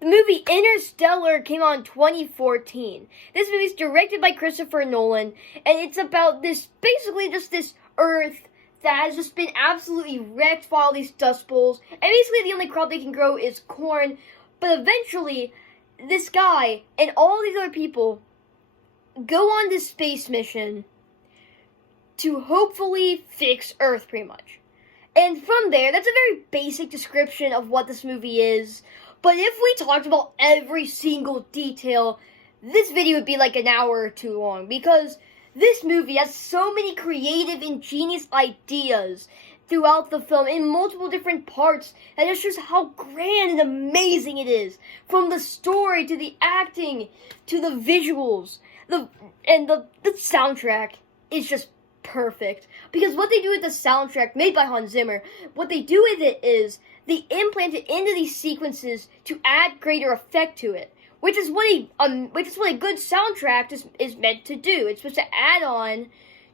The movie Interstellar came out in 2014. This movie is directed by Christopher Nolan, and it's about basically just this Earth that has just been absolutely wrecked by all these dust bowls, and basically the only crop they can grow is corn, but eventually, this guy and all these other people go on this space mission to hopefully fix Earth, pretty much. And from there, that's a very basic description of what this movie is. But if we talked about every single detail, this video would be like an hour or two long, because this movie has so many creative, ingenious ideas throughout the film in multiple different parts that just shows how grand and amazing it is. From the story to the acting to the visuals, the soundtrack is just perfect. Because what they do with the soundtrack made by Hans Zimmer, what they do with it is they implant it into these sequences to add greater effect to it, which is what a good soundtrack is meant to do. It's supposed to add on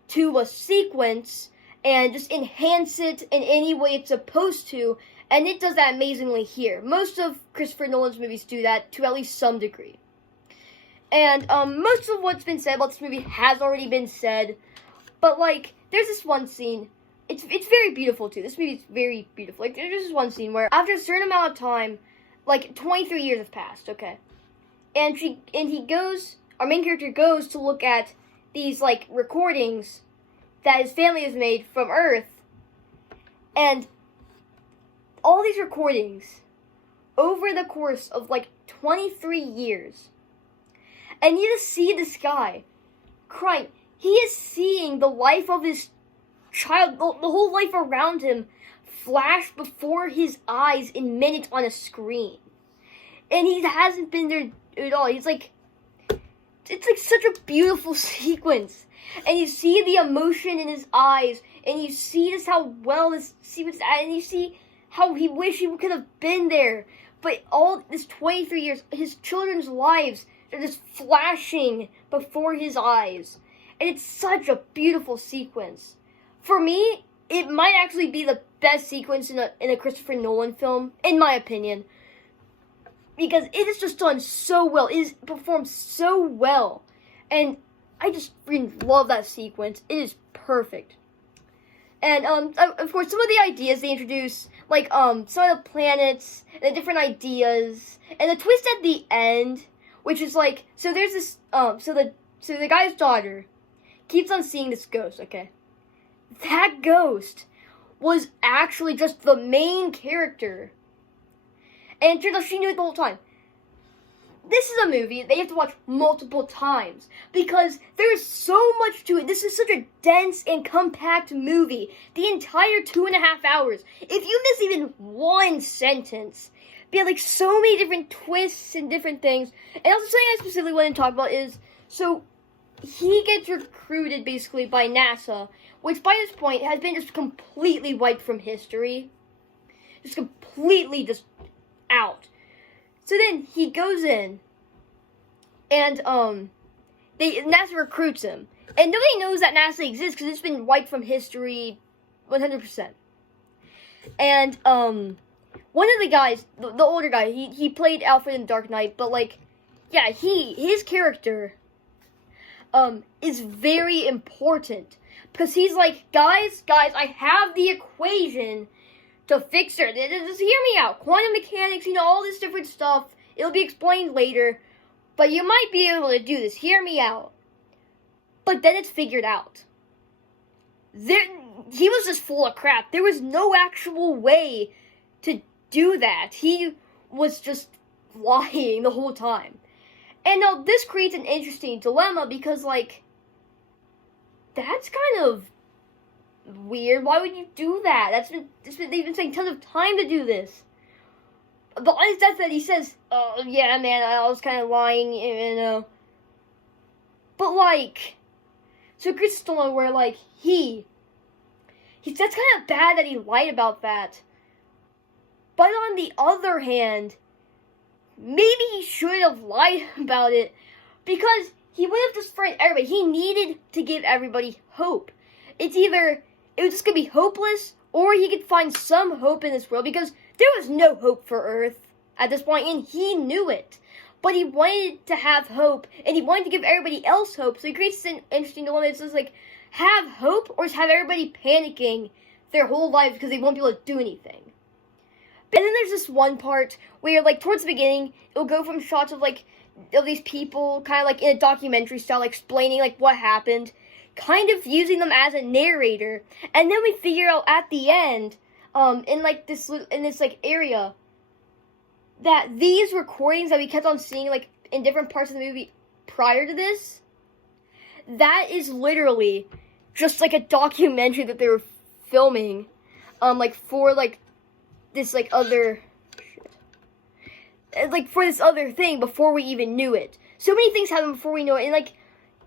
to a sequence and just enhance it in any way it's supposed to, and it does that amazingly here. Most of Christopher Nolan's movies do that to at least some degree. And most of what's been said about this movie has already been said, but like, there's this one scene. It's very beautiful too. This movie's very beautiful. Like, there's this one scene where after a certain amount of time, like 23 years have passed, okay? And our main character goes to look at these like recordings that his family has made from Earth. And all these recordings over the course of like 23 years. And you just see this guy crying. He is seeing the life of his child, the whole life around him, flash before his eyes in minutes on a screen. And he hasn't been there at all. It's like such a beautiful sequence. And you see the emotion in his eyes, and you see just how well this sequence, and you see how he wished he could have been there. But all this 23 years, his children's lives are just flashing before his eyes. And it's such a beautiful sequence. For me, it might actually be the best sequence in a Christopher Nolan film, in my opinion. Because it is just done so well. It is performed so well. And I just really love that sequence. It is perfect. And, of course, some of the ideas they introduce, like, some of the planets, the different ideas, and the twist at the end, which is like, so there's this, so the guy's daughter keeps on seeing this ghost, okay? That ghost was actually just the main character. And it turns out she knew it the whole time. This is a movie that you have to watch multiple times because there is so much to it. This is such a dense and compact movie. The entire 2.5 hours. If you miss even one sentence, be like so many different twists and different things. And also something I specifically want to talk about is, so he gets recruited basically by NASA, which by this point has been just completely wiped from history. Just completely just out. So then he goes in, and NASA recruits him, and nobody knows that NASA exists because it's been wiped from history, 100%. And one of the guys, the older guy, he played Alfred in Dark Knight, but like, yeah, his character is very important because he's like, guys, I have the equation to fix her. Just hear me out. Quantum mechanics, all this different stuff. It'll be explained later. But you might be able to do this. Hear me out. But then it's figured out. He was just full of crap. There was no actual way to do that. He was just lying the whole time. And now this creates an interesting dilemma because, like, that's kind of weird. Why would you do that? They've been taking tons of time to do this. But on his deathbed, he says, "Oh yeah, man, I was kind of lying, But like, so Chris Stallone, where like that's kind of bad that he lied about that. But on the other hand, maybe he should have lied about it because he would have just frightened everybody. He needed to give everybody hope. It's either it was just going to be hopeless, or he could find some hope in this world, because there was no hope for Earth. at this point, and he knew it. But he wanted to have hope, and he wanted to give everybody else hope. So he creates an interesting dilemma. It's just like, have hope, or just have everybody panicking their whole life because they won't be able to do anything. And then there's this one part where, like, towards the beginning, it'll go from shots of, like, of these people, kind of like in a documentary style, explaining, like, what happened, kind of using them as a narrator. And then we figure out at the end, in this area, that these recordings that we kept on seeing, like, in different parts of the movie prior to this, that is literally just, like, a documentary that they were filming, for, like, this, like, other, like, for this other thing before we even knew it. So many things happen before we know it, and, like,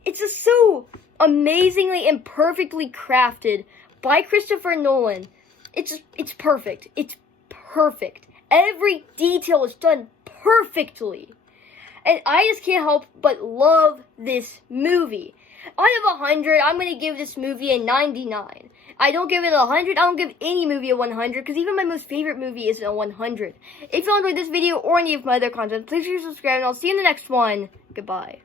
it's just so amazingly and perfectly crafted by Christopher Nolan. It's perfect. It's perfect. Every detail is done perfectly. And I just can't help but love this movie. Out of 100, I'm going to give this movie a 99. I don't give it a 100. I don't give any movie a 100, because even my most favorite movie isn't a 100. If you enjoyed this video or any of my other content, please subscribe, and I'll see you in the next one. Goodbye.